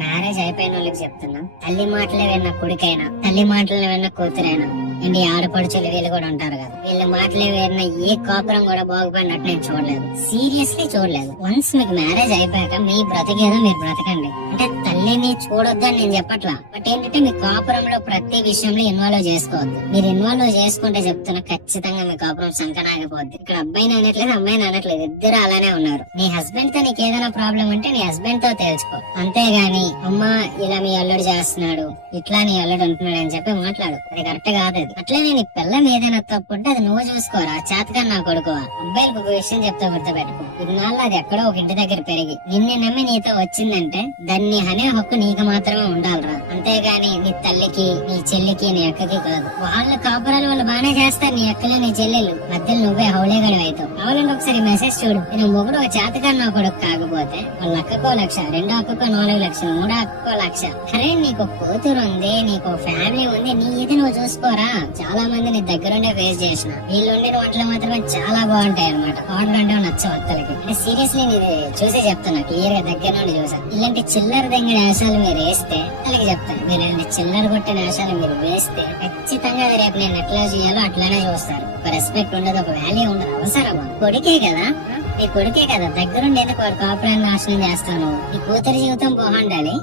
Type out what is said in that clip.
Marriage అయిపోయిన వాళ్ళకి చెప్తున్నా, తల్లి మాటలే విన్న కొడుకైనా, తల్లి మాటలే విన్న కూతురైనా, అండ్ ఈ ఆడపడుచులు వీళ్ళు కూడా ఉంటారు కదా, వీళ్ళ మాటలే విన్న ఏ కాపురం కూడా బాగుపడినట్టు నేను చూడలేదు. సీరియస్లీ చూడలేదు. వన్స్ మీకు మ్యారేజ్ అయిపోయాక మీ బ్రతికేదో మీరు బ్రతకండి. అంటే తల్లిని చూడొద్దని నేను చెప్పట్లా, బట్ ఏంటంటే మీ కాపురంలో ప్రతి విషయంలో ఇన్వాల్వ్ చేసుకోవద్దు. మీరు ఇన్వాల్వ్ చేసుకుంటే చెప్తున్నా, ఖచ్చితంగా మీ కాపురం సంకనాగిపోద్ది. ఇక్కడ అబ్బాయిని అనట్లేదు, అమ్మాయిని అనట్లేదు, ఇద్దరు అలానే ఉన్నారు. నీ హస్బెండ్ తో నీకు ఏదైనా ప్రాబ్లం ఉంటే నీ హస్బెండ్ తో తేల్చుకో, అంతేగాని అమ్మా ఇలా మీ అల్లుడు చేస్తున్నాడు, ఇట్లా నీ అల్లుడు ఉంటున్నాడు అని చెప్పి మాట్లాడు. అది కరెక్ట్ కాదు. అది అట్లనే నీ పిల్లం ఏదైనా తప్పుంటే అది నువ్వు చూసుకోరా, చేతగా నా కొడుకు. అబ్బాయిలకు ఒక విషయం చెప్తా గుర్తుపెట్టుకో, ఇన్నాళ్ళు అది ఎక్కడో ఒక ఇంటి దగ్గర పెరిగి నిన్ను నమ్మి నీతో వచ్చిందంటే దాన్ని అనే హక్కు నీకు మాత్రమే ఉండాలిరా, అంతేగాని నీ తల్లికి, నీ చెల్లికి, నీ అక్కకి కాదు. వాళ్ళ కాపురాలు వాళ్ళు బానే చేస్తారు, నీ అక్కలు నీ చెల్లెలు, మధ్యలో నువ్వే హౌలేగడు అవుతావు. కావాలంటే ఒకసారి మెసేజ్ చూడు. నేను మొగుడు ఒక చేతగా నా కొడుకు కాకపోతే వాళ్ళ అక్కకో 1,00,000, రెండో అక్కకో 4,00,000, మూడో అక్కకో 1,00,000. అరే నీకు కూతురు ఉంది, నీకు ఫ్యామిలీ ఉంది, నీ ఇది నువ్వు చూసుకోరా. చాలా మంది నీ దగ్గరుండే ఫేస్ చేసిన, వీళ్ళుండే వంటలు మాత్రమే చాలా బాగుంటాయి అనమాట. ఆర్డర్ అంటే నచ్చవు అత్తలకి. అంటే సీరియస్లీ నేను చూసే చెప్తున్నా, క్లియర్ గా దగ్గర నుండి చూసా. ఇలాంటి చిల్లర దగ్గర వేషాలు మీరు వేస్తే వాళ్ళకి చెప్తాను, మీరు ఇలాంటి చిల్లర కొట్టిన వేషాలు మీరు వేస్తే ఖచ్చితంగా అది రేపు నేను ఎట్లా చేయాలో అట్లానే చూస్తారు. ఒక రెస్పెక్ట్ ఉండదు, ఒక వాల్యూ ఉండదు. అవసరమా? కొడుకే కదా, నీ కొడుకే కదా, దగ్గరుండి ఎందుకు వాడు కాపురాన్ని నాశనం చేస్తాను. నీ కూతురి జీవితం బాగుండాలి,